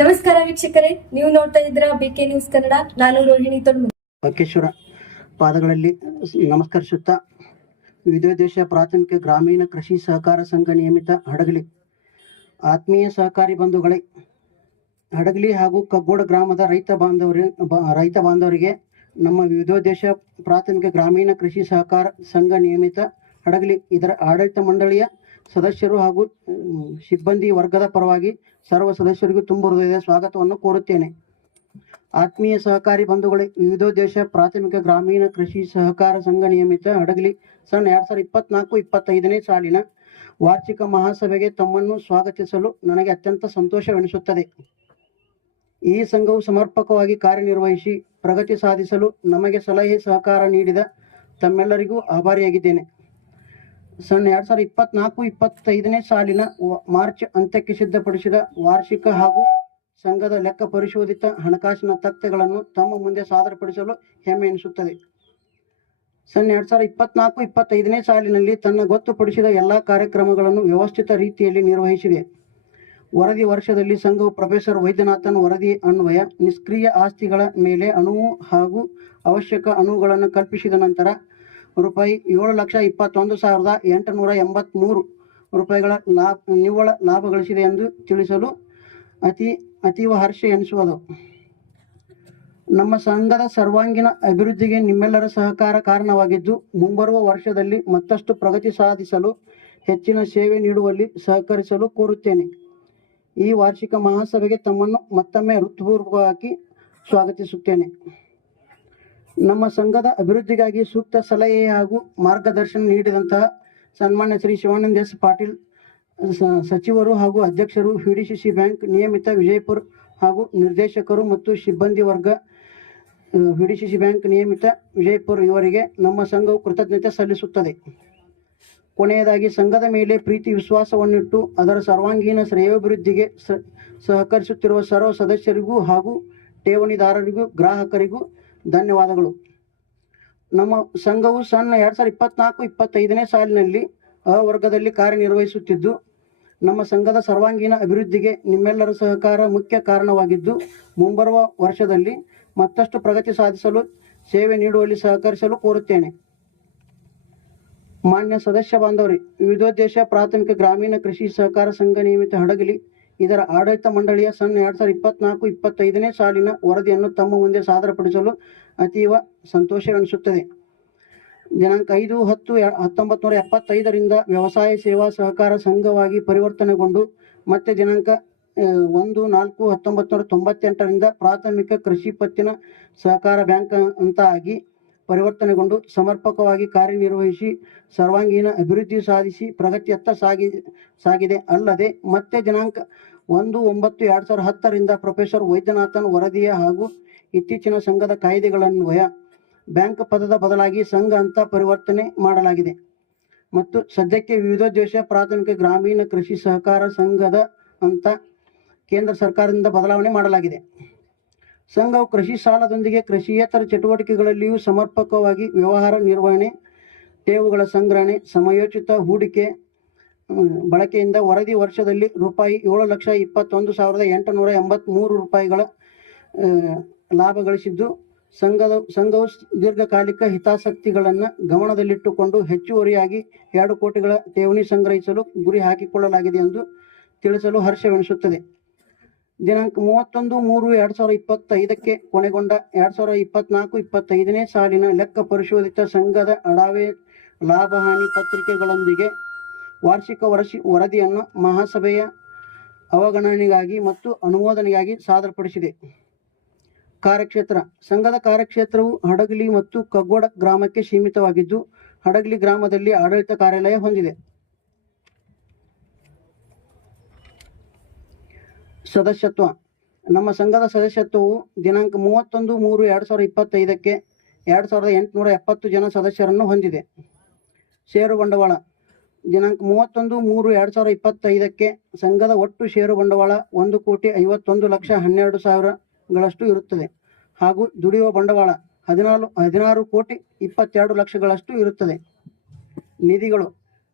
ನಮಸ್ಕಾರ ವೀಕ್ಷಕರೇ, ನೀವು ನೋಡ್ತಾ ಇದ್ದೀರಾ ಬಿಕೆ ನ್ಯೂಸ್ ಕನ್ನಡ. ನಾನು ರೋಹಿಣಿ ತೊಡ್ಮನಿ. ಬಕೇಶ್ವರ ಪಾದಗಳಲ್ಲಿ ನಮಸ್ಕರಿಸುತ್ತಾ ವಿವಿಧೋದ್ದೇಶ ಪ್ರಾಥಮಿಕ ಗ್ರಾಮೀಣ ಕೃಷಿ ಸಹಕಾರ ಸಂಘ ನಿಯಮಿತ ಹಡಗಲಿ ಆತ್ಮೀಯ ಸಹಕಾರಿ ಬಂಧುಗಳೇ, ಹಡಗಲಿ ಹಾಗೂ ಕಗ್ಗೋಡ ಗ್ರಾಮದ ರೈತ ಬಾಂಧವರಿಗೆ ನಮ್ಮ ವಿವಿಧೋದ್ದೇಶ ಪ್ರಾಥಮಿಕ ಗ್ರಾಮೀಣ ಕೃಷಿ ಸಹಕಾರ ಸಂಘ ನಿಯಮಿತ ಹಡಗಲಿ ಇದರ ಆಡಳಿತ ಮಂಡಳಿಯ ಸದಸ್ಯರು ಹಾಗೂ ಸಿಬ್ಬಂದಿ ವರ್ಗದ ಪರವಾಗಿ ಸರ್ವ ಸದಸ್ಯರಿಗೂ ತುಂಬ ಹೃದಯದ ಸ್ವಾಗತವನ್ನು ಕೋರುತ್ತೇನೆ. ಆತ್ಮೀಯ ಸಹಕಾರಿ ಬಂಧುಗಳೇ, ವಿವಿಧೋದ್ದೇಶ ಪ್ರಾಥಮಿಕ ಗ್ರಾಮೀಣ ಕೃಷಿ ಸಹಕಾರ ಸಂಘ ನಿಯಮಿತ ಹಡಗಲಿ ಸನ್ 2024-25ನೇ ಸಾಲಿನ ವಾರ್ಷಿಕ ಮಹಾಸಭೆಗೆ ತಮ್ಮನ್ನು ಸ್ವಾಗತಿಸಲು ನನಗೆ ಅತ್ಯಂತ ಸಂತೋಷವೆನಿಸುತ್ತದೆ. ಈ ಸಂಘವು ಸಮರ್ಪಕವಾಗಿ ಕಾರ್ಯನಿರ್ವಹಿಸಿ ಪ್ರಗತಿ ಸಾಧಿಸಲು ನಮಗೆ ಸಲಹೆ ಸಹಕಾರ ನೀಡಿದ ತಮ್ಮೆಲ್ಲರಿಗೂ ಆಭಾರಿಯಾಗಿದ್ದೇನೆ. ಸನ್ 2024-25ನೇ ಸಾಲಿನ ಮಾರ್ಚ್ ಅಂತ್ಯಕ್ಕೆ ಸಿದ್ಧಪಡಿಸಿದ ವಾರ್ಷಿಕ ಹಾಗೂ ಸಂಘದ ಲೆಕ್ಕ ಪರಿಶೋಧಿತ ಹಣಕಾಸಿನ ತಥ್ಯಗಳನ್ನು ತಮ್ಮ ಮುಂದೆ ಸಾದರಪಡಿಸಲು ಹೆಮ್ಮೆ ಎನಿಸುತ್ತದೆ. ಸನ್ 2024-25ನೇ ಸಾಲಿನಲ್ಲಿ ತನ್ನ ಗೊತ್ತುಪಡಿಸಿದ ಎಲ್ಲ ಕಾರ್ಯಕ್ರಮಗಳನ್ನು ವ್ಯವಸ್ಥಿತ ರೀತಿಯಲ್ಲಿ ನಿರ್ವಹಿಸಿದೆ. ವರದಿ ವರ್ಷದಲ್ಲಿ ಸಂಘವು ಪ್ರೊಫೆಸರ್ ವೈದ್ಯನಾಥನ್ ವರದಿ ಅನ್ವಯ ನಿಷ್ಕ್ರಿಯ ಆಸ್ತಿಗಳ ಮೇಲೆ ಅಣುವು ಹಾಗೂ ಅವಶ್ಯಕ ಅಣುಗಳನ್ನು ಕಲ್ಪಿಸಿದ ನಂತರ ₹71,883 ನಿವ್ವಳ ಲಾಭ ಗಳಿಸಿದೆ ಎಂದು ತಿಳಿಸಲು ಅತೀವ ಹರ್ಷ ಎನಿಸುವುದು. ನಮ್ಮ ಸಂಘದ ಸರ್ವಾಂಗೀಣ ಅಭಿವೃದ್ಧಿಗೆ ನಿಮ್ಮೆಲ್ಲರ ಸಹಕಾರ ಕಾರಣವಾಗಿದ್ದು, ಮುಂಬರುವ ವರ್ಷದಲ್ಲಿ ಮತ್ತಷ್ಟು ಪ್ರಗತಿ ಸಾಧಿಸಲು ಹೆಚ್ಚಿನ ಸೇವೆ ನೀಡುವಲ್ಲಿ ಸಹಕರಿಸಲು ಕೋರುತ್ತೇನೆ. ಈ ವಾರ್ಷಿಕ ಮಹಾಸಭೆಗೆ ತಮ್ಮನ್ನು ಮತ್ತೊಮ್ಮೆ ಹೃತ್ಪೂರ್ವಕವಾಗಿ ಸ್ವಾಗತಿಸುತ್ತೇನೆ. ನಮ್ಮ ಸಂಘದ ಅಭಿವೃದ್ಧಿಗಾಗಿ ಸೂಕ್ತ ಸಲಹೆ ಹಾಗೂ ಮಾರ್ಗದರ್ಶನ ನೀಡಿದಂತಹ ಸನ್ಮಾನ್ಯ ಶ್ರೀ ಶಿವಾನಂದ ಎಸ್ ಪಾಟೀಲ್ ಸಚಿವರು ಹಾಗೂ ಅಧ್ಯಕ್ಷರು, ಪಿಡಿಸಿಸಿ ಬ್ಯಾಂಕ್ ನಿಯಮಿತ ವಿಜಯಪುರ ಹಾಗೂ ನಿರ್ದೇಶಕರು ಮತ್ತು ಸಿಬ್ಬಂದಿ ವರ್ಗ, ಪಿಡಿಸಿಸಿ ಬ್ಯಾಂಕ್ ನಿಯಮಿತ ವಿಜಯಪುರ ಇವರಿಗೆ ನಮ್ಮ ಸಂಘವು ಕೃತಜ್ಞತೆ ಸಲ್ಲಿಸುತ್ತದೆ. ಕೊನೆಯದಾಗಿ, ಸಂಘದ ಮೇಲೆ ಪ್ರೀತಿ ವಿಶ್ವಾಸವನ್ನಿಟ್ಟು ಅದರ ಸರ್ವಾಂಗೀಣ ಶ್ರೇಯೋಭಿವೃದ್ಧಿಗೆ ಸಹಕರಿಸುತ್ತಿರುವ ಸರ್ವ ಸದಸ್ಯರಿಗೂ ಹಾಗೂ ಠೇವಣಿದಾರರಿಗೂ ಗ್ರಾಹಕರಿಗೂ ಧನ್ಯವಾದಗಳು. ನಮ್ಮ ಸಂಘವು ಸನ್ 2024-25ನೇ ಸಾಲಿನಲ್ಲಿ ಅ ವರ್ಗದಲ್ಲಿ ಕಾರ್ಯನಿರ್ವಹಿಸುತ್ತಿದ್ದು, ನಮ್ಮ ಸಂಘದ ಸರ್ವಾಂಗೀಣ ಅಭಿವೃದ್ಧಿಗೆ ನಿಮ್ಮೆಲ್ಲರ ಸಹಕಾರ ಮುಖ್ಯ ಕಾರಣವಾಗಿದ್ದು, ಮುಂಬರುವ ವರ್ಷದಲ್ಲಿ ಮತ್ತಷ್ಟು ಪ್ರಗತಿ ಸಾಧಿಸಲು ಸೇವೆ ನೀಡುವಲ್ಲಿ ಸಹಕರಿಸಲು ಕೋರುತ್ತೇನೆ. ಮಾನ್ಯ ಸದಸ್ಯ ಬಾಂಧವರೇ, ವಿವಿಧೋದ್ದೇಶ ಪ್ರಾಥಮಿಕ ಗ್ರಾಮೀಣ ಕೃಷಿ ಸಹಕಾರ ಸಂಘ ನಿಯಮಿತ ಹಡಗಲಿ ಇದರ ಆಡಳಿತ ಮಂಡಳಿಯ ಸನ್ 2024-25ನೇ ಸಾಲಿನ ವರದಿಯನ್ನು ತಮ್ಮ ಮುಂದೆ ಸಾದರಪಡಿಸಲು ಅತೀವ ಸಂತೋಷವೆನಿಸುತ್ತದೆ. ದಿನಾಂಕ 5-10-1975ರಿಂದ ವ್ಯವಸಾಯ ಸೇವಾ ಸಹಕಾರ ಸಂಘವಾಗಿ ಪರಿವರ್ತನೆಗೊಂಡು ಮತ್ತೆ ದಿನಾಂಕ 1-4-1998ರಿಂದ ಪ್ರಾಥಮಿಕ ಕೃಷಿ ಪತ್ತಿನ ಸಹಕಾರ ಬ್ಯಾಂಕ್ ಅಂತ ಆಗಿ ಪರಿವರ್ತನೆಗೊಂಡು ಸಮರ್ಪಕವಾಗಿ ಕಾರ್ಯನಿರ್ವಹಿಸಿ ಸರ್ವಾಂಗೀಣ ಅಭಿವೃದ್ಧಿ ಸಾಧಿಸಿ ಪ್ರಗತಿಯತ್ತ ಸಾಗಿದೆ. ಅಲ್ಲದೆ ಮತ್ತೆ ದಿನಾಂಕ 1-9-2010ರಿಂದ ಪ್ರೊಫೆಸರ್ ವೈದ್ಯನಾಥನ್ ವರದಿಯ ಹಾಗೂ ಇತ್ತೀಚಿನ ಸಂಘದ ಕಾಯ್ದೆಗಳನ್ವಯ ಬ್ಯಾಂಕ್ ಪದದ ಬದಲಾಗಿ ಸಂಘ ಅಂತ ಪರಿವರ್ತನೆ ಮಾಡಲಾಗಿದೆ ಮತ್ತು ಸದ್ಯಕ್ಕೆ ವಿವಿಧೋದ್ದೇಶ ಪ್ರಾಥಮಿಕ ಗ್ರಾಮೀಣ ಕೃಷಿ ಸಹಕಾರ ಸಂಘದ ಅಂತ ಕೇಂದ್ರ ಸರ್ಕಾರದಿಂದ ಬದಲಾವಣೆ ಮಾಡಲಾಗಿದೆ. ಸಂಘವು ಕೃಷಿ ಸಾಲದೊಂದಿಗೆ ಕೃಷಿಯೇತರ ಚಟುವಟಿಕೆಗಳಲ್ಲಿಯೂ ಸಮರ್ಪಕವಾಗಿ ವ್ಯವಹಾರ ನಿರ್ವಹಣೆ, ಠೇವುಗಳ ಸಂಗ್ರಹಣೆ, ಸಮಯೋಚಿತ ಹೂಡಿಕೆ ಬಳಕೆಯಿಂದ ವರದಿ ವರ್ಷದಲ್ಲಿ ₹7,21,883 ಲಾಭ ಗಳಿಸಿದ್ದು, ಸಂಘವು ದೀರ್ಘಕಾಲಿಕ ಹಿತಾಸಕ್ತಿಗಳನ್ನು ಗಮನದಲ್ಲಿಟ್ಟುಕೊಂಡು ಹೆಚ್ಚುವರಿಯಾಗಿ 2 ಕೋಟಿಗಳ ಠೇವಣಿ ಸಂಗ್ರಹಿಸಲು ಗುರಿ ಹಾಕಿಕೊಳ್ಳಲಾಗಿದೆ ಎಂದು ತಿಳಿಸಲು ಹರ್ಷವೆನಿಸುತ್ತದೆ. ದಿನಾಂಕ 31-3-2025ಕ್ಕೆ ಕೊನೆಗೊಂಡ 2024-25ನೇ ಸಾಲಿನ ಲೆಕ್ಕ ಪರಿಶೋಧಿತ ಸಂಘದ ಅಡಾವೆ ಲಾಭ ಹಾನಿ ಪತ್ರಿಕೆಗಳೊಂದಿಗೆ ವಾರ್ಷಿಕ ವರದಿಯನ್ನು ಮಹಾಸಭೆಯ ಅವಗಣನೆಗಾಗಿ ಮತ್ತು ಅನುಮೋದನೆಗಾಗಿ ಸಾದರಪಡಿಸಿದೆ. ಕಾರ್ಯಕ್ಷೇತ್ರ: ಸಂಘದ ಕಾರ್ಯಕ್ಷೇತ್ರವು ಹಡಗಲಿ ಮತ್ತು ಕಗ್ಗೋಡ ಗ್ರಾಮಕ್ಕೆ ಸೀಮಿತವಾಗಿದ್ದು, ಹಡಗಲಿ ಗ್ರಾಮದಲ್ಲಿ ಆಡಳಿತ ಕಾರ್ಯಾಲಯ ಹೊಂದಿದೆ. ಸದಸ್ಯತ್ವ: ನಮ್ಮ ಸಂಘದ ಸದಸ್ಯತ್ವವು ದಿನಾಂಕ 31-3-2025ಕ್ಕೆ 2870 ಜನ ಸದಸ್ಯರನ್ನು ಹೊಂದಿದೆ. ಷೇರು ಬಂಡವಾಳ: ದಿನಾಂಕ 31-3-2025ಕ್ಕೆ ಸಂಘದ ಒಟ್ಟು ಷೇರು ಬಂಡವಾಳ 1,51,12,000 ಇರುತ್ತದೆ ಹಾಗೂ ದುಡಿಯುವ ಬಂಡವಾಳ 16,22,00,000 ಇರುತ್ತದೆ. ನಿಧಿಗಳು: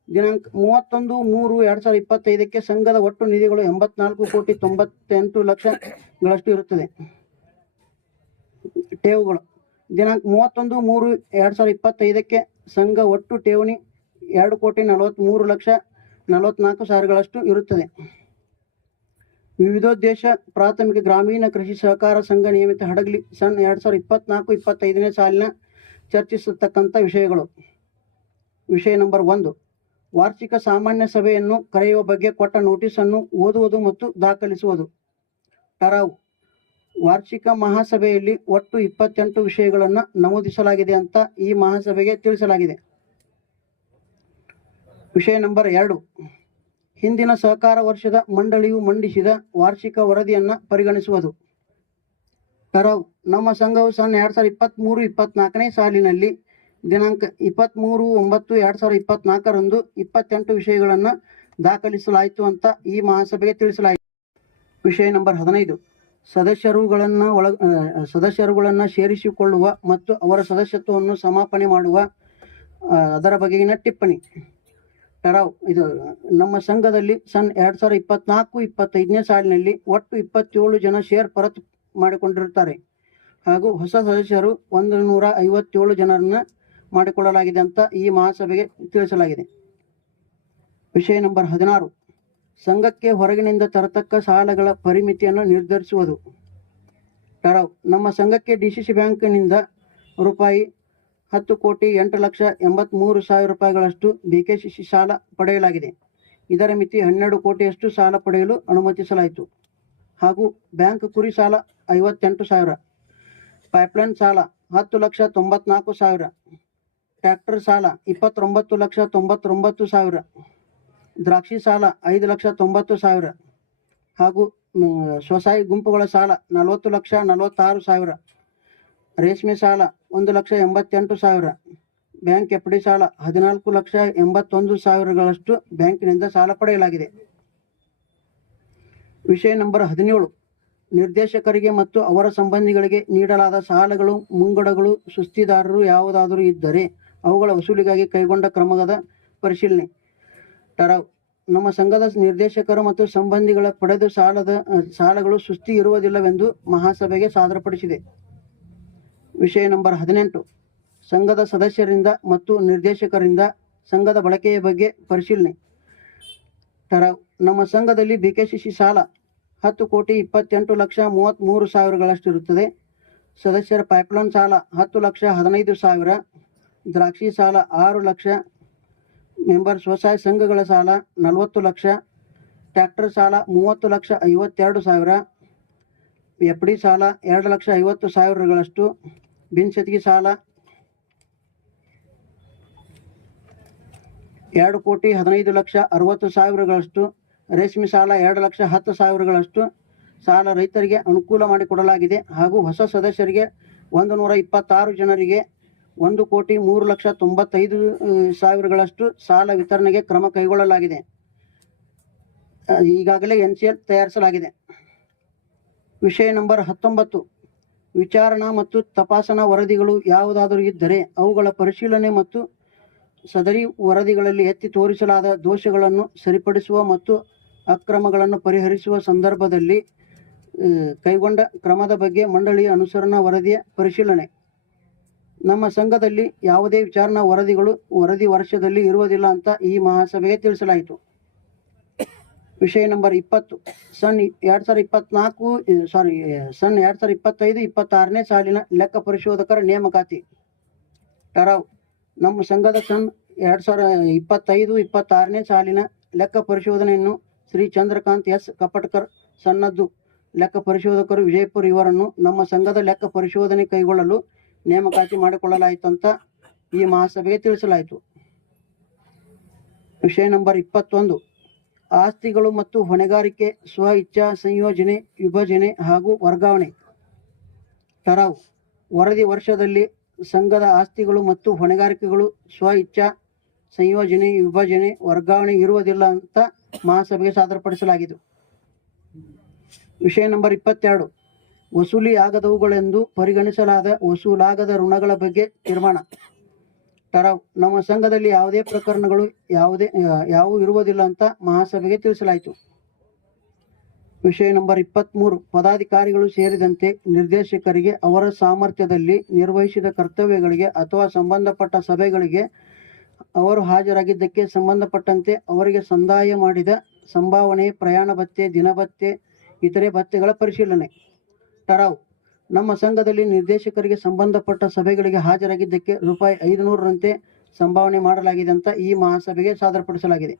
ದಿನಾಂಕ 31/3/2025 ಸಂಘದ ಒಟ್ಟು ನಿಧಿಗಳು 84,98,00,000ಗಳಷ್ಟು ಇರುತ್ತದೆ. ಠೇವುಗಳು ದಿನಾಂಕ 31/3/2025 ಸಂಘ ಒಟ್ಟು ಠೇವಣಿ 2,43,44,000ಗಳಷ್ಟು ಇರುತ್ತದೆ. ವಿವಿಧೋದ್ದೇಶ ಪ್ರಾಥಮಿಕ ಗ್ರಾಮೀಣ ಕೃಷಿ ಸಹಕಾರ ಸಂಘ ನಿಯಮಿತ ಹಡಗಲಿ ಸನ್ 2024-25ನೇ ಸಾಲಿನ ಚರ್ಚಿಸತಕ್ಕಂಥ ವಿಷಯಗಳು. ವಿಷಯ ನಂಬರ್ 1, ವಾರ್ಷಿಕ ಸಾಮಾನ್ಯ ಸಭೆಯನ್ನು ಕರೆಯುವ ಬಗ್ಗೆ ಕೊಟ್ಟ ನೋಟಿಸನ್ನು ಓದುವುದು ಮತ್ತು ದಾಖಲಿಸುವುದು. ಠರಾವು: ವಾರ್ಷಿಕ ಮಹಾಸಭೆಯಲ್ಲಿ ಒಟ್ಟು 28 ವಿಷಯಗಳನ್ನು ನಮೂದಿಸಲಾಗಿದೆ ಅಂತ ಈ ಮಹಾಸಭೆಗೆ ತಿಳಿಸಲಾಗಿದೆ. ವಿಷಯ ನಂಬರ್ 2, ಹಿಂದಿನ ಸಹಕಾರ ವರ್ಷದ ಮಂಡಳಿಯು ಮಂಡಿಸಿದ ವಾರ್ಷಿಕ ವರದಿಯನ್ನು ಪರಿಗಣಿಸುವುದು. ಠರಾವು: ನಮ್ಮ ಸಂಘವು ಸನ್ 2023-24ನೇ ಸಾಲಿನಲ್ಲಿ ದಿನಾಂಕ 23/9/2024ರಂದು 28 ವಿಷಯಗಳನ್ನು ದಾಖಲಿಸಲಾಯಿತು ಅಂತ ಈ ಮಹಾಸಭೆಗೆ ತಿಳಿಸಲಾಯಿತು. ವಿಷಯ ನಂಬರ್ 15, ಸದಸ್ಯರುಗಳನ್ನು ಸೇರಿಸಿಕೊಳ್ಳುವ ಮತ್ತು ಅವರ ಸದಸ್ಯತ್ವವನ್ನು ಸಮಾಪನೆ ಮಾಡುವ ಅದರ ಬಗೆಗಿನ ಟಿಪ್ಪಣಿ. ಠರಾವು: ಇದು ನಮ್ಮ ಸಂಘದಲ್ಲಿ ಸನ್ 2024-25ನೇ ಸಾಲಿನಲ್ಲಿ ಒಟ್ಟು 27 ಜನ ಶೇರ್ ಪರತ್ ಮಾಡಿಕೊಂಡಿರುತ್ತಾರೆ ಹಾಗೂ ಹೊಸ ಸದಸ್ಯರು 157 ಜನರನ್ನು ಮಾಡಿಕೊಳ್ಳಲಾಗಿದೆ ಅಂತ ಈ ಮಹಾಸಭೆಗೆ ತಿಳಿಸಲಾಗಿದೆ. ವಿಷಯ ನಂಬರ್ 16, ಸಂಘಕ್ಕೆ ಹೊರಗಿನಿಂದ ತರತಕ್ಕ ಸಾಲಗಳ ಪರಿಮಿತಿಯನ್ನು ನಿರ್ಧರಿಸುವುದು. ಠರಾವು: ನಮ್ಮ ಸಂಘಕ್ಕೆ ಡಿಸಿಸಿ ಬ್ಯಾಂಕ್ನಿಂದ ರೂಪಾಯಿ 10,08,83,000 ರೂಪಾಯಿಗಳಷ್ಟು ಬಿಕೆಸಿಸಿ ಸಾಲ ಪಡೆಯಲಾಗಿದೆ. ಇದರ ಮಿತಿ 12 ಕೋಟಿಯಷ್ಟು ಸಾಲ ಪಡೆಯಲು ಅನುಮತಿಸಲಾಯಿತು. ಹಾಗೂ ಬ್ಯಾಂಕ್ ಕುರಿ ಸಾಲ 58,000, ಪೈಪ್ಲೈನ್ ಸಾಲ 10,94,000, ಟ್ರ್ಯಾಕ್ಟರ್ ಸಾಲ 29,99,000, ದ್ರಾಕ್ಷಿ ಸಾಲ 5,90,000 ಹಾಗೂ ಸ್ವಸಹಾಯ ಗುಂಪುಗಳ ಸಾಲ 40,46,000, ರೇಷ್ಮೆ ಸಾಲ 1,88,000, ಬ್ಯಾಂಕ್ ಎಫ್ಡಿ ಸಾಲ 14,81,000ಗಳಷ್ಟು ಬ್ಯಾಂಕಿನಿಂದ ಸಾಲ ಪಡೆಯಲಾಗಿದೆ. ವಿಷಯ ನಂಬರ್ 17, ನಿರ್ದೇಶಕರಿಗೆ ಮತ್ತು ಅವರ ಸಂಬಂಧಿಗಳಿಗೆ ನೀಡಲಾದ ಸಾಲಗಳು, ಮುಂಗಡಗಳು, ಸುಸ್ತಿದಾರರು ಯಾವುದಾದರೂ ಇದ್ದರೆ ಅವುಗಳ ವಸೂಲಿಗಾಗಿ ಕೈಗೊಂಡ ಕ್ರಮದ ಪರಿಶೀಲನೆ. ಠರಾವು: ನಮ್ಮ ಸಂಘದ ನಿರ್ದೇಶಕರು ಮತ್ತು ಸಂಬಂಧಿಗಳ ಪಡೆದ ಸಾಲಗಳು ಸುಸ್ತಿ ಇರುವುದಿಲ್ಲವೆಂದು ಮಹಾಸಭೆಗೆ ಸಾದರಪಡಿಸಿದೆ. ವಿಷಯ ನಂಬರ್ 18, ಸಂಘದ ಸದಸ್ಯರಿಂದ ಮತ್ತು ನಿರ್ದೇಶಕರಿಂದ ಸಂಘದ ಬಳಕೆಯ ಬಗ್ಗೆ ಪರಿಶೀಲನೆ. ಠರಾವು: ನಮ್ಮ ಸಂಘದಲ್ಲಿ ಬಿಕೆಸಿಸಿ ಸಾಲ 10,28,33,000ಗಳಷ್ಟು ಇರುತ್ತದೆ. ಸದಸ್ಯರ ಪೈಪ್ಲೈನ್ ಸಾಲ 10,15,000, ದ್ರಾಕ್ಷಿ ಸಾಲ 6 ಲಕ್ಷ, ಮೆಂಬರ್ ಸ್ವಸಹಾಯ ಸಂಘಗಳ ಸಾಲ 40 ಲಕ್ಷ, ಟ್ರ್ಯಾಕ್ಟರ್ ಸಾಲ 30,52,000, ಎಫ್ಡಿ ಸಾಲ 2,50,000ಗಳಷ್ಟು, ಬಿನ್ಸತಿಗೆ ಸಾಲ 2,15,60,000ಗಳಷ್ಟು, ರೇಷ್ಮೆ ಸಾಲ 2,10,000ಗಳಷ್ಟು ಸಾಲ ರೈತರಿಗೆ ಅನುಕೂಲ ಮಾಡಿಕೊಡಲಾಗಿದೆ. ಹಾಗೂ ಹೊಸ ಸದಸ್ಯರಿಗೆ 126 ಜನರಿಗೆ 1,03,95,000ಗಳಷ್ಟು ಸಾಲ ವಿತರಣೆಗೆ ಕ್ರಮ ಕೈಗೊಳ್ಳಲಾಗಿದೆ. ಈಗಾಗಲೇ NCL ತಯಾರಿಸಲಾಗಿದೆ. ವಿಷಯ ನಂಬರ್ 19, ವಿಚಾರಣಾ ಮತ್ತು ತಪಾಸಣಾ ವರದಿಗಳು ಯಾವುದಾದರೂ ಇದ್ದರೆ ಅವುಗಳ ಪರಿಶೀಲನೆ ಮತ್ತು ಸದರಿ ವರದಿಗಳಲ್ಲಿ ಎತ್ತಿ ತೋರಿಸಲಾದ ದೋಷಗಳನ್ನು ಸರಿಪಡಿಸುವ ಮತ್ತು ಅಕ್ರಮಗಳನ್ನು ಪರಿಹರಿಸುವ ಸಂದರ್ಭದಲ್ಲಿ ಕೈಗೊಂಡ ಕ್ರಮದ ಬಗ್ಗೆ ಮಂಡಳಿಯ ಅನುಸರಣಾ ವರದಿಯ ಪರಿಶೀಲನೆ. ನಮ್ಮ ಸಂಘದಲ್ಲಿ ಯಾವುದೇ ವಿಚಾರಣಾ ವರದಿ ವರ್ಷದಲ್ಲಿ ಇರುವುದಿಲ್ಲ ಅಂತ ಈ ಮಹಾಸಭೆಗೆ ತಿಳಿಸಲಾಯಿತು. ವಿಷಯ ನಂಬರ್ 20, ಸನ್ 2025-26ನೇ ಸಾಲಿನ ಲೆಕ್ಕ ಪರಿಶೋಧಕರ ನೇಮಕಾತಿ. ಠರಾವು: ನಮ್ಮ ಸಂಘದ ಸನ್ 2025-26ನೇ ಸಾಲಿನ ಲೆಕ್ಕ ಪರಿಶೋಧನೆಯನ್ನು ಶ್ರೀ ಚಂದ್ರಕಾಂತ್ ಎಸ್ ಕಪಟ್ಕರ್ ಸನ್ನದ್ದು ಲೆಕ್ಕ ಪರಿಶೋಧಕರು ವಿಜಯಪುರ ಇವರನ್ನು ನಮ್ಮ ಸಂಘದ ಲೆಕ್ಕ ಪರಿಶೋಧನೆ ಕೈಗೊಳ್ಳಲು ನೇಮಕಾತಿ ಮಾಡಿಕೊಳ್ಳಲಾಯಿತು ಅಂತ ಈ ಮಹಾಸಭೆಗೆ ತಿಳಿಸಲಾಯಿತು. ವಿಷಯ ನಂಬರ್ 21, ಆಸ್ತಿಗಳು ಮತ್ತು ಹೊಣೆಗಾರಿಕೆ, ಸ್ವ ಇಚ್ಛಾ ಸಂಯೋಜನೆ, ವಿಭಜನೆ ಹಾಗೂ ವರ್ಗಾವಣೆ. ಠರಾವು: ವರದಿ ವರ್ಷದಲ್ಲಿ ಸಂಘದ ಆಸ್ತಿಗಳು ಮತ್ತು ಹೊಣೆಗಾರಿಕೆಗಳು ಸ್ವ ಇಚ್ಛಾ ಸಂಯೋಜನೆ, ವಿಭಜನೆ, ವರ್ಗಾವಣೆ ಇರುವುದಿಲ್ಲ ಅಂತ ಮಹಾಸಭೆಗೆ ಸಾದರಪಡಿಸಲಾಗಿದೆ. ವಿಷಯ ನಂಬರ್ 22, ವಸೂಲಿ ಆಗದವುಗಳೆಂದು ಪರಿಗಣಿಸಲಾದ ವಸೂಲಾಗದ ಋಣಗಳ ಬಗ್ಗೆ ತೀರ್ಮಾನ. ಟರಾವ್ ನಮ್ಮ ಸಂಘದಲ್ಲಿ ಯಾವುದೇ ಪ್ರಕರಣಗಳು ಯಾವುವು ಇರುವುದಿಲ್ಲ ಅಂತ ಮಹಾಸಭೆಗೆ ತಿಳಿಸಲಾಯಿತು. ವಿಷಯ ನಂಬರ್ 23 ಪದಾಧಿಕಾರಿಗಳು ಸೇರಿದಂತೆ ನಿರ್ದೇಶಕರಿಗೆ ಅವರ ಸಾಮರ್ಥ್ಯದಲ್ಲಿ ನಿರ್ವಹಿಸಿದ ಕರ್ತವ್ಯಗಳಿಗೆ ಅಥವಾ ಸಂಬಂಧಪಟ್ಟ ಸಭೆಗಳಿಗೆ ಅವರು ಹಾಜರಾಗಿದ್ದಕ್ಕೆ ಸಂಬಂಧಪಟ್ಟಂತೆ ಅವರಿಗೆ ಸಂದಾಯ ಮಾಡಿದ ಸಂಭಾವನೆ, ಪ್ರಯಾಣ ಭತ್ಯೆ, ದಿನಭತ್ಯೆ, ಇತರೆ ಭತ್ಯೆಗಳ ಪರಿಶೀಲನೆ. ಟರಾವ್ ನಮ್ಮ ಸಂಘದಲ್ಲಿ ನಿರ್ದೇಶಕರಿಗೆ ಸಂಬಂಧಪಟ್ಟ ಸಭೆಗಳಿಗೆ ಹಾಜರಾಗಿದ್ದಕ್ಕೆ ರೂಪಾಯಿ 500ರಂತೆ ಸಂಭಾವನೆ ಮಾಡಲಾಗಿದೆ ಅಂತ ಈ ಮಹಾಸಭೆಗೆ ಸಾದರಪಡಿಸಲಾಗಿದೆ.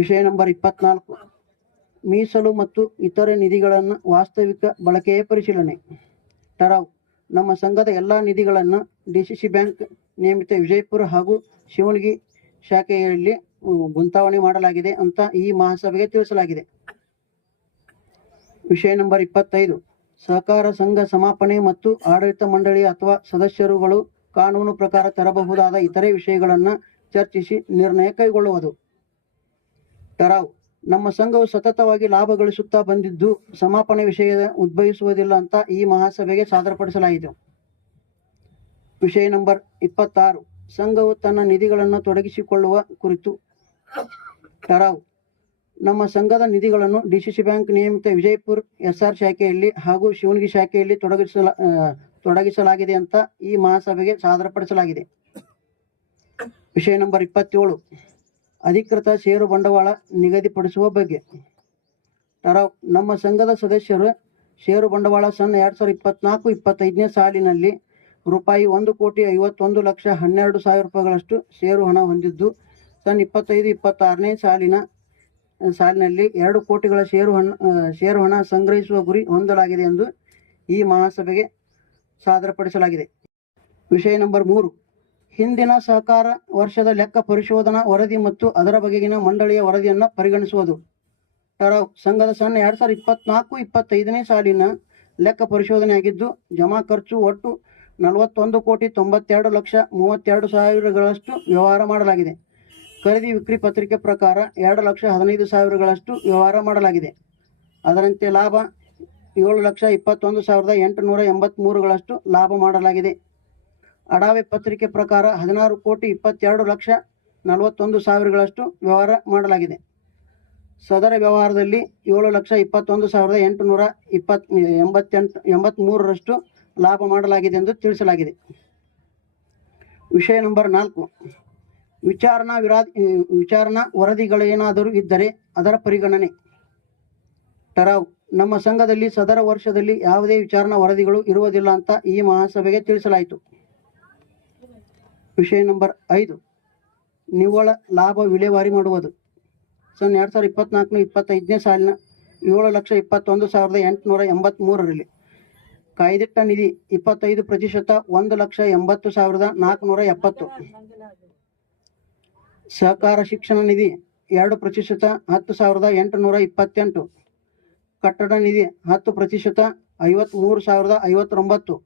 ವಿಷಯ ನಂಬರ್ 24 ಮೀಸಲು ಮತ್ತು ಇತರೆ ನಿಧಿಗಳನ್ನು ವಾಸ್ತವಿಕ ಬಳಕೆಯ ಪರಿಶೀಲನೆ. ಟರಾವ್ ನಮ್ಮ ಸಂಘದ ಎಲ್ಲ ನಿಧಿಗಳನ್ನು ಡಿಸಿಸಿ ಬ್ಯಾಂಕ್ ನೇಮಿತ ವಿಜಯಪುರ ಹಾಗೂ ಶಿವಣಗಿ ಶಾಖೆಯಲ್ಲಿ ಗುಂತಾವಣೆ ಮಾಡಲಾಗಿದೆ ಅಂತ ಈ ಮಹಾಸಭೆಗೆ ತಿಳಿಸಲಾಗಿದೆ. ವಿಷಯ ನಂಬರ್ 25 ಸಹಕಾರ ಸಂಘ ಸಮಾಪನೆ ಮತ್ತು ಆಡಳಿತ ಮಂಡಳಿ ಅಥವಾ ಸದಸ್ಯರುಗಳು ಕಾನೂನು ಪ್ರಕಾರ ತರಬಹುದಾದ ಇತರೆ ವಿಷಯಗಳನ್ನು ಚರ್ಚಿಸಿ ನಿರ್ಣಯ ಕೈಗೊಳ್ಳುವುದು. ಟರಾವ್ ನಮ್ಮ ಸಂಘವು ಸತತವಾಗಿ ಲಾಭ ಗಳಿಸುತ್ತಾ ಬಂದಿದ್ದು ಸಮಾಪನೆ ವಿಷಯ ಉದ್ಭವಿಸುವುದಿಲ್ಲ ಅಂತ ಈ ಮಹಾಸಭೆಗೆ ಸಾದರಪಡಿಸಲಾಯಿತು. ವಿಷಯ ನಂಬರ್ 26 ಸಂಘವು ತನ್ನ ನಿಧಿಗಳನ್ನು ತೊಡಗಿಸಿಕೊಳ್ಳುವ ಕುರಿತು. ಟರಾವ್ ನಮ್ಮ ಸಂಘದ ನಿಧಿಗಳನ್ನು ಡಿಸಿಸಿ ಬ್ಯಾಂಕ್ ನಿಯಮಿತ ವಿಜಯಪುರ SR ಶಾಖೆಯಲ್ಲಿ ಹಾಗೂ ಶಿವಣಗಿ ಶಾಖೆಯಲ್ಲಿ ತೊಡಗಿಸಲಾಗಿದೆ ಅಂತ ಈ ಮಹಾಸಭೆಗೆ ಸಾದರಪಡಿಸಲಾಗಿದೆ. ವಿಷಯ ನಂಬರ್ 27 ಅಧಿಕೃತ ಷೇರು ಬಂಡವಾಳ ನಿಗದಿಪಡಿಸುವ ಬಗ್ಗೆ. ಟರಾವ್ ನಮ್ಮ ಸಂಘದ ಸದಸ್ಯರು ಷೇರು ಬಂಡವಾಳ ಸನ್ 2024-25ನೇ ಸಾಲಿನಲ್ಲಿ ರೂಪಾಯಿ 1,51,12,000 ರೂಪಾಯಿಗಳಷ್ಟು ಷೇರು ಹಣ ಹೊಂದಿದ್ದು ಸನ್ 25-26ನೇ ಸಾಲಿನಲ್ಲಿ 2 ಕೋಟಿಗಳ ಷೇರು ಹಣ ಸಂಗ್ರಹಿಸುವ ಗುರಿ ಹೊಂದಲಾಗಿದೆ ಎಂದು ಈ ಮಹಾಸಭೆಗೆ ಸಾದರಪಡಿಸಲಾಗಿದೆ. ವಿಷಯ ನಂಬರ್ 3 ಹಿಂದಿನ ಸಹಕಾರ ವರ್ಷದ ಲೆಕ್ಕ ಪರಿಶೋಧನಾ ವರದಿ ಮತ್ತು ಅದರ ಬಗೆಗಿನ ಮಂಡಳಿಯ ವರದಿಯನ್ನು ಪರಿಗಣಿಸುವುದು. ಟರಾವ್ ಸಂಘದ ಸನ್ 2024-25ನೇ ಸಾಲಿನ ಲೆಕ್ಕ ಪರಿಶೋಧನೆಯಾಗಿದ್ದು ಜಮಾ ಖರ್ಚು ಒಟ್ಟು 41,92,32,000ಗಳಷ್ಟು ವ್ಯವಹಾರ ಮಾಡಲಾಗಿದೆ. ಖರೀದಿ ವಿಕ್ರಿ ಪತ್ರಿಕೆ ಪ್ರಕಾರ 2,15,000ಗಳಷ್ಟು ವ್ಯವಹಾರ ಮಾಡಲಾಗಿದೆ. ಅದರಂತೆ ಲಾಭ 7,21,883ಗಳಷ್ಟು ಲಾಭ ಮಾಡಲಾಗಿದೆ. ಅಡಾವೆ ಪತ್ರಿಕೆ ಪ್ರಕಾರ 16,22,41,000ಗಳಷ್ಟು ವ್ಯವಹಾರ ಮಾಡಲಾಗಿದೆ. ಸದರ ವ್ಯವಹಾರದಲ್ಲಿ 7,21,883ರಷ್ಟು ಲಾಭ ಮಾಡಲಾಗಿದೆ ಎಂದು ತಿಳಿಸಲಾಗಿದೆ. ವಿಷಯ ನಂಬರ್ 4 ವಿಚಾರಣಾ ವರದಿಗಳೇನಾದರೂ ಇದ್ದರೆ ಅದರ ಪರಿಗಣನೆ. ಟರಾವ್ ನಮ್ಮ ಸಂಘದಲ್ಲಿ ಸದರ ವರ್ಷದಲ್ಲಿ ಯಾವುದೇ ವಿಚಾರಣಾ ವರದಿಗಳು ಇರುವುದಿಲ್ಲ ಅಂತ ಈ ಮಹಾಸಭೆಗೆ ತಿಳಿಸಲಾಯಿತು. ವಿಷಯ ನಂಬರ್ 5 ನಿವ್ವಳ ಲಾಭ ವಿಲೇವಾರಿ ಮಾಡುವುದು. ಸನ್ 2024-25ನೇ ಸಾಲಿನ 7,21,883ರಲ್ಲಿ ಕಾಯ್ದಿಟ್ಟ ನಿಧಿ 25%, 1,80,470. ಸಹಕಾರ ಶಿಕ್ಷಣ ನಿಧಿ 2%, 10,828. ಕಟ್ಟಡ ನಿಧಿ 10%, 53,059.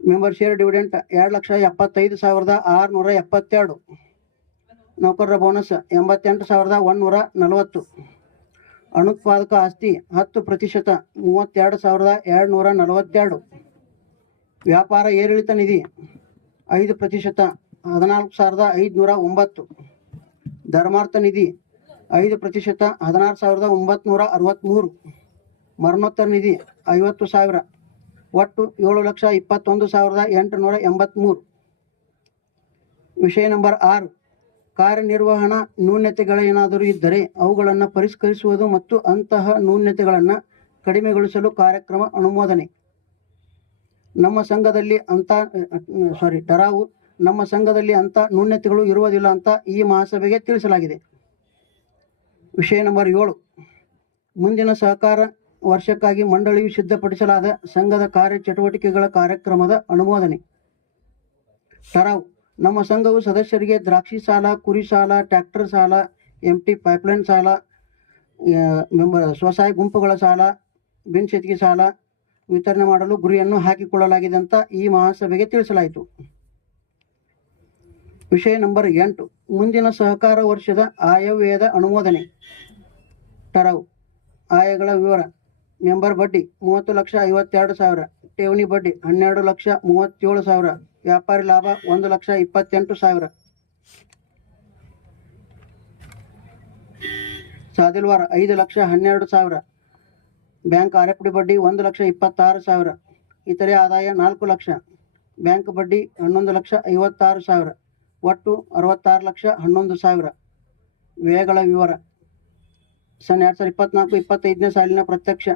Member share dividend 2,75,672. ನೌಕರರ ಬೋನಸ್ 88,140. ಅನುತ್ಪಾದಕ ಆಸ್ತಿ 10%, 32,242. ವ್ಯಾಪಾರ ಏರಿಳಿತ ನಿಧಿ 5%, 14,509. ಧರ್ಮಾರ್ಥ ನಿಧಿ 5%, 16,963. ಮರಣೋತ್ತರ ನಿಧಿ 50,000. ಒಟ್ಟು 7,21,883. ವಿಷಯ ನಂಬರ್ 6 ಕಾರ್ಯನಿರ್ವಹಣಾ ನ್ಯೂನತೆಗಳೇನಾದರೂ ಇದ್ದರೆ ಅವುಗಳನ್ನು ಪರಿಷ್ಕರಿಸುವುದು ಮತ್ತು ಅಂತಹ ನ್ಯೂನತೆಗಳನ್ನು ಕಡಿಮೆಗೊಳಿಸಲು ಕಾರ್ಯಕ್ರಮ ಅನುಮೋದನೆ. ಟರಾವು ನಮ್ಮ ಸಂಘದಲ್ಲಿ ಅಂಥ ನ್ಯೂನತೆಗಳು ಇರುವುದಿಲ್ಲ ಅಂತ ಈ ಮಹಾಸಭೆಗೆ ತಿಳಿಸಲಾಗಿದೆ. ವಿಷಯ ನಂಬರ್ 7 ಮುಂದಿನ ಸಹಕಾರ ವರ್ಷಕ್ಕಾಗಿ ಮಂಡಳಿಯು ಸಿದ್ಧಪಡಿಸಲಾದ ಸಂಘದ ಕಾರ್ಯಚಟುವಟಿಕೆಗಳ ಕಾರ್ಯಕ್ರಮದ ಅನುಮೋದನೆ. ಟರಾವ್ ನಮ್ಮ ಸಂಘವು ಸದಸ್ಯರಿಗೆ ದ್ರಾಕ್ಷಿ ಸಾಲ, ಕುರಿ ಸಾಲ, ಟ್ರ್ಯಾಕ್ಟರ್ ಸಾಲ, MT ಪೈಪ್ಲೈನ್ ಸಾಲ, ಸ್ವಸಹಾಯ ಗುಂಪುಗಳ ಸಾಲ, ಬಿನ್ಶೆತ್ತಿಗೆ ಸಾಲ ವಿತರಣೆ ಮಾಡಲು ಗುರಿಯನ್ನು ಹಾಕಿಕೊಳ್ಳಲಾಗಿದೆ ಅಂತ ಈ ಮಹಾಸಭೆಗೆ ತಿಳಿಸಲಾಯಿತು. ವಿಷಯ ನಂಬರ್ 8 ಮುಂದಿನ ಸಹಕಾರ ವರ್ಷದ ಆಯವ್ಯಯದ ಅನುಮೋದನೆ. ಟರಾವ್ ಆಯಗಳ ವಿವರ ಮೆಂಬರ್ ಬಡ್ಡಿ 30,52,000, ಠೇವಣಿ ಬಡ್ಡಿ 12,37,000, ವ್ಯಾಪಾರಿ ಲಾಭ 1,28,000, ಸಾದಿಲ್ವಾರ 5,12,000, ಬ್ಯಾಂಕ್ RFD ಬಡ್ಡಿ 1,26,000, ಇತರೆ ಆದಾಯ 4 ಲಕ್ಷ, ಬ್ಯಾಂಕ್ ಬಡ್ಡಿ 11,56,000, ಒಟ್ಟು 66,11,000. ವ್ಯಯಗಳ ವಿವರ. ಸನ್ 2024-25ನೇ ಸಾಲಿನ ಪ್ರತ್ಯಕ್ಷ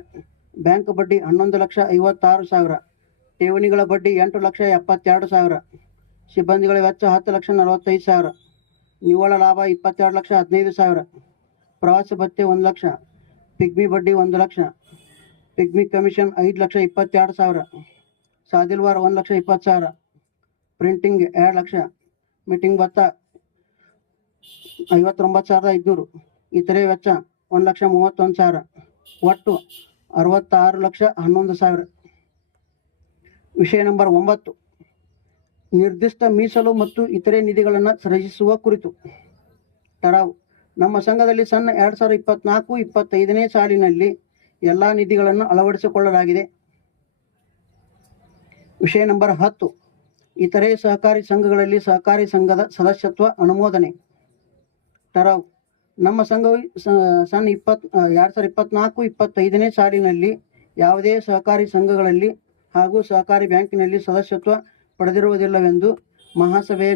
ಬ್ಯಾಂಕ್ ಬಡ್ಡಿ 11,56,000, ಠೇವಣಿಗಳ ಬಡ್ಡಿ 8,72,000, ಸಿಬ್ಬಂದಿಗಳ ವೆಚ್ಚ 10,45,000, ನಿವ್ವಳ ಲಾಭ 22,15,000, ಪ್ರವಾಸ ಭತ್ಯೆ 1 ಲಕ್ಷ, ಪಿಗ್ಮಿ ಬಡ್ಡಿ 1 lakh, pigmy commission 5,22,000, ಸಾದಿಲ್ವಾರ 1,20,000, printing 2 lakh, meeting ಭತ್ತ 59,500, ಇತರೆ ವೆಚ್ಚ 1,31,000, ಒಟ್ಟು 66,11,000. ವಿಷಯ ನಂಬರ್ 9, ನಿರ್ದಿಷ್ಟ ಮೀಸಲು ಮತ್ತು ಇತರೆ ನಿಧಿಗಳನ್ನು ಸೃಜಿಸುವ ಕುರಿತು. ಠರಾವು. ನಮ್ಮ ಸಂಘದಲ್ಲಿ ಸನ್ 2024-25ನೇ ಸಾಲಿನಲ್ಲಿ ಎಲ್ಲ ನಿಧಿಗಳನ್ನು ಅಳವಡಿಸಿಕೊಳ್ಳಲಾಗಿದೆ. ವಿಷಯ ನಂಬರ್ 10, ಇತರೆ ಸಹಕಾರಿ ಸಂಘಗಳಲ್ಲಿ ಸಹಕಾರಿ ಸಂಘದ ಸದಸ್ಯತ್ವ ಅನುಮೋದನೆ. ಠರಾವು. ನಮ್ಮ ಸಂಘವು ಸನ್ 2024-25ನೇ ಸಾಲಿನಲ್ಲಿ ಯಾವುದೇ ಸಹಕಾರಿ ಸಂಘಗಳಲ್ಲಿ ಹಾಗೂ ಸಹಕಾರಿ ಬ್ಯಾಂಕಿನಲ್ಲಿ ಸದಸ್ಯತ್ವ ಪಡೆದಿರುವುದಿಲ್ಲವೆಂದು ಮಹಾಸಭೆಯ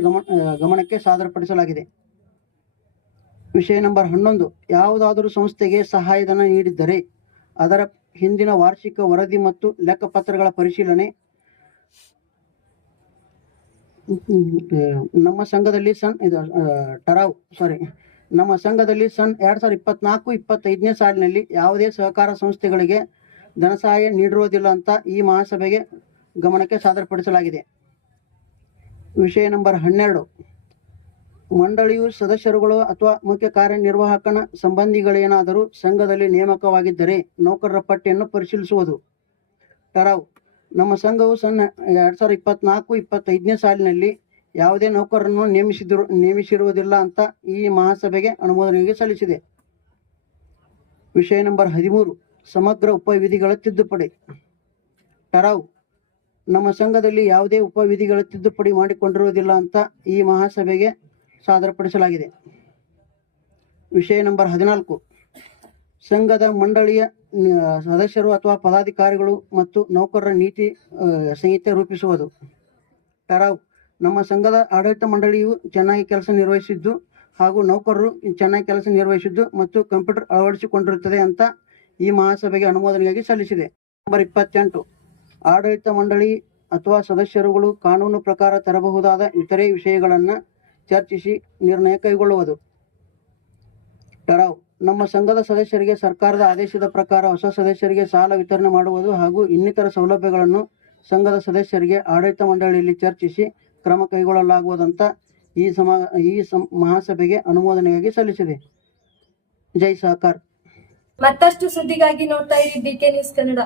ಗಮನಕ್ಕೆ ಸಾದರಪಡಿಸಲಾಗಿದೆ. ವಿಷಯ ನಂಬರ್ 11, ಯಾವುದಾದರೂ ಸಂಸ್ಥೆಗೆ ಸಹಾಯಧನ ನೀಡಿದ್ದರೆ ಅದರ ಹಿಂದಿನ ವಾರ್ಷಿಕ ವರದಿ ಮತ್ತು ಲೆಕ್ಕಪತ್ರಗಳ ಪರಿಶೀಲನೆ ನಮ್ಮ ಸಂಘದಲ್ಲಿ ನಮ್ಮ ಸಂಘದಲ್ಲಿ ಸನ್ 2024-25ನೇ ಸಾಲಿನಲ್ಲಿ ಯಾವುದೇ ಸಹಕಾರ ಸಂಸ್ಥೆಗಳಿಗೆ ಧನಸಹಾಯ ನೀಡಿರುವುದಿಲ್ಲ ಅಂತ ಈ ಮಹಾಸಭೆಗೆ ಗಮನಕ್ಕೆ ಸಾದರಪಡಿಸಲಾಗಿದೆ. ವಿಷಯ ನಂಬರ್ 12, ಮಂಡಳಿಯು ಸದಸ್ಯರುಗಳು ಅಥವಾ ಮುಖ್ಯ ಕಾರ್ಯನಿರ್ವಾಹಕನ ಸಂಬಂಧಿಗಳೇನಾದರೂ ಸಂಘದಲ್ಲಿ ನೇಮಕವಾಗಿದ್ದರೆ ನೌಕರರ ಪಟ್ಟಿಯನ್ನು ಪರಿಶೀಲಿಸುವುದು. ಠರಾವು. ನಮ್ಮ ಸಂಘವು ಸನ್ 2024-25ನೇ ಸಾಲಿನಲ್ಲಿ ಯಾವುದೇ ನೌಕರರನ್ನು ನೇಮಿಸಿರುವುದಿಲ್ಲ ಅಂತ ಈ ಮಹಾಸಭೆಗೆ ಅನುಮೋದನೆಗೆ ಸಲ್ಲಿಸಿದೆ. ವಿಷಯ ನಂಬರ್ 13, ಸಮಗ್ರ ಉಪವಿಧಿಗಳ ತಿದ್ದುಪಡಿ. ಠರಾವು. ನಮ್ಮ ಸಂಘದಲ್ಲಿ ಯಾವುದೇ ಉಪವಿಧಿಗಳ ತಿದ್ದುಪಡಿ ಮಾಡಿಕೊಂಡಿರುವುದಿಲ್ಲ ಅಂತ ಈ ಮಹಾಸಭೆಗೆ ಸಾದರಪಡಿಸಲಾಗಿದೆ. ವಿಷಯ ನಂಬರ್ 14, ಸಂಘದ ಮಂಡಳಿಯ ಸದಸ್ಯರು ಅಥವಾ ಪದಾಧಿಕಾರಿಗಳು ಮತ್ತು ನೌಕರರ ನೀತಿ ಸಂಹಿತೆ ರೂಪಿಸುವುದು. ಠರಾವು. ನಮ್ಮ ಸಂಘದ ಆಡಳಿತ ಮಂಡಳಿಯು ಚೆನ್ನಾಗಿ ಕೆಲಸ ನಿರ್ವಹಿಸಿದ್ದು ಹಾಗೂ ನೌಕರರು ಚೆನ್ನಾಗಿ ಕೆಲಸ ನಿರ್ವಹಿಸಿದ್ದು ಮತ್ತು ಕಂಪ್ಯೂಟರ್ ಅಳವಡಿಸಿಕೊಂಡಿರುತ್ತದೆ ಅಂತ ಈ ಮಹಾಸಭೆಗೆ ಅನುಮೋದನೆಗಾಗಿ ಸಲ್ಲಿಸಿದೆ. ನಂಬರ್ 28, ಆಡಳಿತ ಮಂಡಳಿ ಅಥವಾ ಸದಸ್ಯರುಗಳು ಕಾನೂನು ಪ್ರಕಾರ ತರಬಹುದಾದ ಇತರೆ ವಿಷಯಗಳನ್ನು ಚರ್ಚಿಸಿ ನಿರ್ಣಯ ಕೈಗೊಳ್ಳುವುದು. ಠರಾವು. ನಮ್ಮ ಸಂಘದ ಸದಸ್ಯರಿಗೆ ಸರ್ಕಾರದ ಆದೇಶದ ಪ್ರಕಾರ ಹೊಸ ಸದಸ್ಯರಿಗೆ ಸಾಲ ವಿತರಣೆ ಮಾಡುವುದು ಹಾಗೂ ಇನ್ನಿತರ ಸೌಲಭ್ಯಗಳನ್ನು ಸಂಘದ ಸದಸ್ಯರಿಗೆ ಆಡಳಿತ ಮಂಡಳಿಯಲ್ಲಿ ಚರ್ಚಿಸಿ ಕ್ರಮ ಕೈಗೊಳ್ಳಲಾಗುವುದಂತ ಈ ಮಹಾಸಭೆಗೆ ಅನುಮೋದನೆಗಾಗಿ ಸಲ್ಲಿಸಿದೆ. ಜೈ ಸಹಕಾರ್. ಮತ್ತಷ್ಟು ಸುದ್ದಿಗಾಗಿ ನೋಡ್ತಾ ಇರಿ BK ನ್ಯೂಸ್ ಕನ್ನಡ.